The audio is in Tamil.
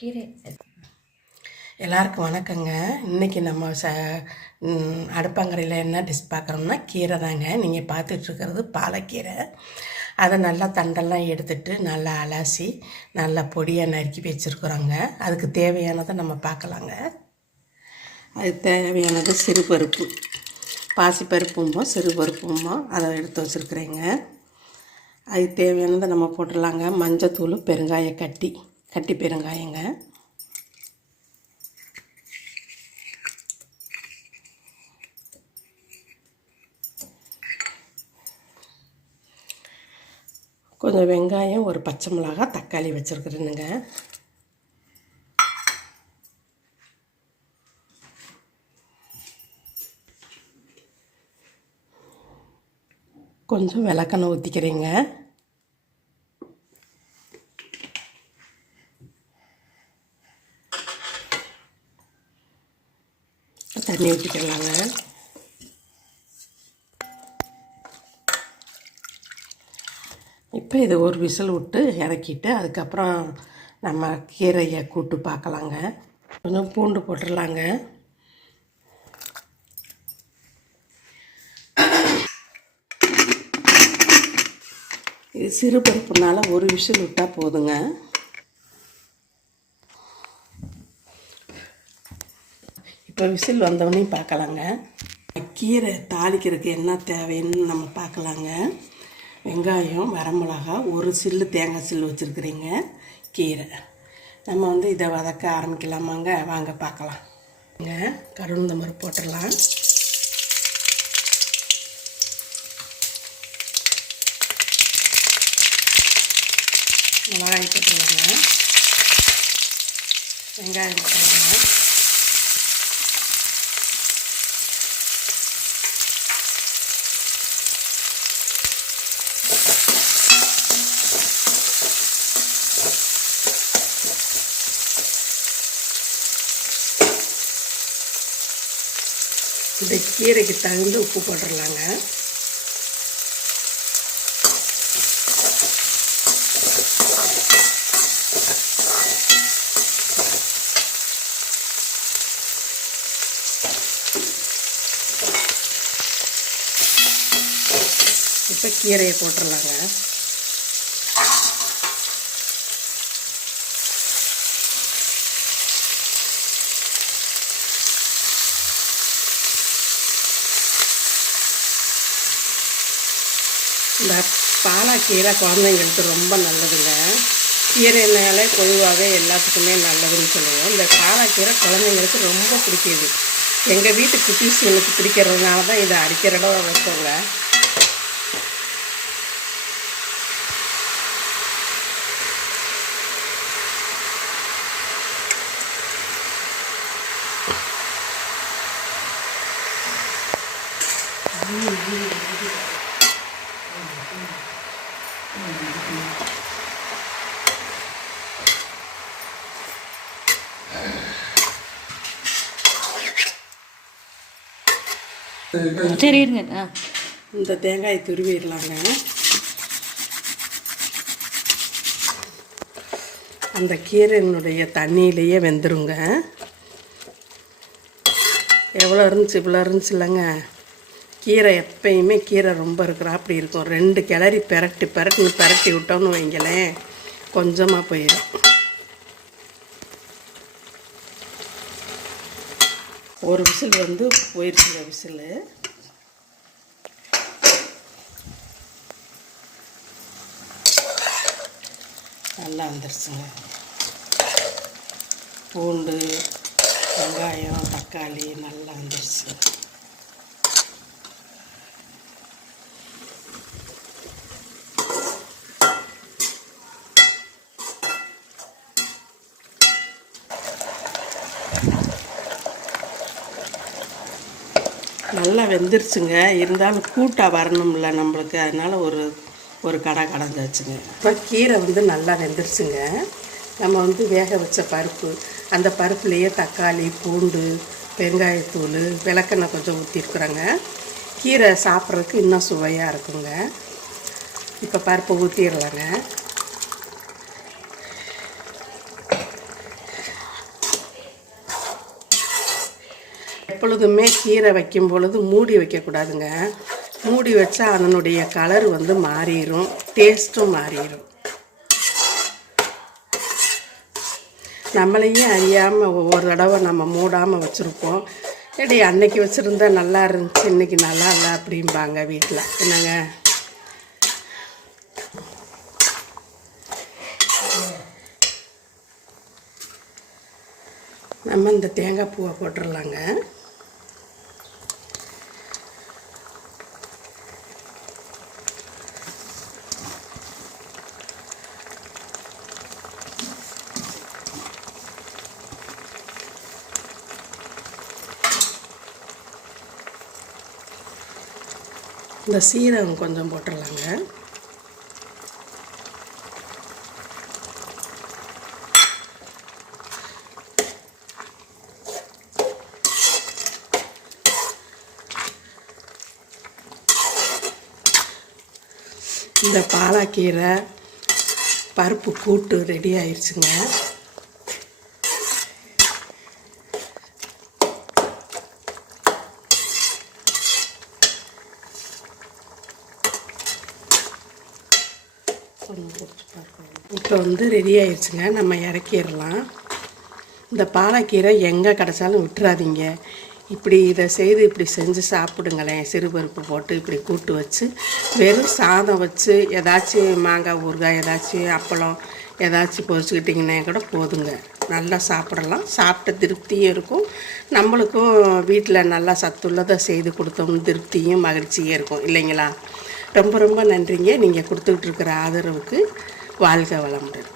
கீரை. எல்லாருக்கும் வணக்கங்க. இன்றைக்கி நம்ம அடுப்பங்கரையில் என்ன டிஷ் பார்க்குறோம்னா கீரை தாங்க. நீங்கள் பார்த்துட்ருக்கிறது பாலக்கீரை. அதை நல்லா தண்டெல்லாம் எடுத்துட்டு நல்லா அலசி நல்லா பொடியாக நறுக்கி வச்சுருக்குறோங்க. அதுக்கு தேவையானதை நம்ம பார்க்கலாங்க. அதுக்கு தேவையானது சிறுபருப்பு, பாசிப்பருப்புமோ சிறுபருப்புமோ அதை எடுத்து வச்சுருக்குறேங்க. அதுக்கு தேவையானதை நம்ம போட்டுடலாங்க. மஞ்சத்தூள், பெருங்காய கட்டி பெருங்காயங்க, கொஞ்சம் வெங்காயம், ஒரு பச்சை மிளகாய், தக்காளி வச்சுருக்குறேனுங்க. கொஞ்சம் விளக்கெண்ணெய் ஊற்றிக்கிறேங்க. தண்ணி ஊற்றிக்கலாங்க. இப்போ இது ஒரு விசில் விட்டு இறக்கிட்டு அதுக்கப்புறம் நம்ம கீரையை கூட்டு பார்க்கலாங்க. கொஞ்சம் பூண்டு போட்டுடலாங்க. இது சிறு பருப்புனால ஒரு விசில் விட்டால் போதுங்க. இப்போ விசில் வந்தவொடனே பார்க்கலாங்க. கீரை தாளிக்கிறதுக்கு என்ன தேவைன்னு நம்ம பார்க்கலாங்க. வெங்காயம், வரமிளகா, ஒரு சில்லு தேங்காய் சில்லு வச்சுருக்குறீங்க. கீரை நம்ம இதை வதக்க ஆரம்பிக்கலாமாங்க. வாங்க பார்க்கலாம். கருந்த மாதிரி போட்டுடலாம். மிளகாய் போட்டுருவாங்க. வெங்காயம் போட்டுருவாங்க. இந்த கீரைக்கு தகுந்த உப்பு போட்டுடலாங்க. இப்போ கீரையை போட்டுடலாங்க. இந்த பாலக்கீரை குழந்தைங்களுக்கு ரொம்ப நல்லதுங்க. கீரைனாலே பொதுவாகவே எல்லாத்துக்குமே நல்லதுன்னு சொல்லுவோம். இந்த பாலக்கீரை குழந்தைங்களுக்கு ரொம்ப பிடிக்கிது. எங்கள் வீட்டு குட்டீஸுங்களுக்கு பிடிக்கிறதுனால தான் இதை அடிக்கிறதோ வைப்போங்க. சரி இருங்க. இந்த தேங்காய் துருவிடலாங்க. அந்த கீரையினுடைய தண்ணியிலேயே வெந்துருங்க. எவ்வளோ இருந்துச்சு, இவ்வளோ இருந்துச்சு இல்லைங்க. கீரை எப்பயுமே கீரை ரொம்ப இருக்கிறா அப்படி இருக்கும். 2 கிளறி பரட்டி விட்டோன்னு வைங்களேன், கொஞ்சமாக போயிடும். ஒரு விசில் போயிடுச்சுங்க. விசில் நல்லா வந்துருச்சுங்க. பூண்டு, வெங்காயம், தக்காளி நல்லா வந்துருச்சு. நல்லா வெந்துருச்சுங்க. இருந்தாலும் கூட்டாக வரணும்ல நம்மளுக்கு, அதனால் ஒரு கடை கடைஞ்சாச்சுங்க. இப்போ கீரை நல்லா வெந்துருச்சுங்க. நம்ம வேக வச்ச பருப்பு, அந்த பருப்புலேயே தக்காளி, பூண்டு, பெருங்காயத்தூள், விளக்கெண்ணெய் கொஞ்சம் ஊற்றிருக்குறோங்க. கீரை சாப்பிட்றதுக்கு இன்னும் சுவையாக இருக்குங்க. இப்போ பருப்பை ஊற்றிடலாங்க. எப்பொழுதுமே கீரை வைக்கும் பொழுது மூடி வைக்கக்கூடாதுங்க. மூடி வச்சா அதனுடைய கலர் வந்து மாறிடும், டேஸ்ட்டும் மாறிடும். நம்மளையும் அறியாமல் ஒவ்வொரு தடவை நம்ம மூடாமல் வச்சுருப்போம். ஏடி அன்னைக்கு வச்சுருந்தா நல்லா இருந்துச்சு, இன்றைக்கி நல்லா இல்லை அப்படிம்பாங்க வீட்டில். என்னங்க, நம்ம இந்த தேங்காய் பூவை போட்டுடலாங்க. இந்த சீரகம் கொஞ்சம் போட்டுடலாங்க. இந்த பாலாக்கீரை பருப்பு கூட்டு ரெடி ஆயிடுச்சுங்க. இப்போ வந்து ரெடி ஆயிடுச்சுங்க. நம்ம இறக்கிடலாம். இந்த பாலாக்கீரை எங்கே கிடச்சாலும் விட்டுறாதீங்க. இப்படி இதை செய்து இப்படி செஞ்சு சாப்பிடுங்களேன். சிறுபருப்பு போட்டு இப்படி கூட்டு வச்சு வெறும் சாதம் வச்சு ஏதாச்சும் மாங்காய் ஊறுகாய் ஏதாச்சும் அப்பளம் ஏதாச்சும் பொரிச்சுக்கிட்டிங்கன்னா கூட போதுங்க. நல்லா சாப்பிடலாம். சாப்பிட்ட திருப்தியும் இருக்கும். நம்மளுக்கும் வீட்டில் நல்லா சத்துள்ளதை செய்து கொடுத்தோம்னு திருப்தியும் மகிழ்ச்சியும் இருக்கும் இல்லைங்களா? ரொம்ப ரொம்ப நன்றிங்க. நீங்கள் கொடுத்துக்கிட்டு இருக்கிற ஆதரவுக்கு வாழ்க வளமுடன்.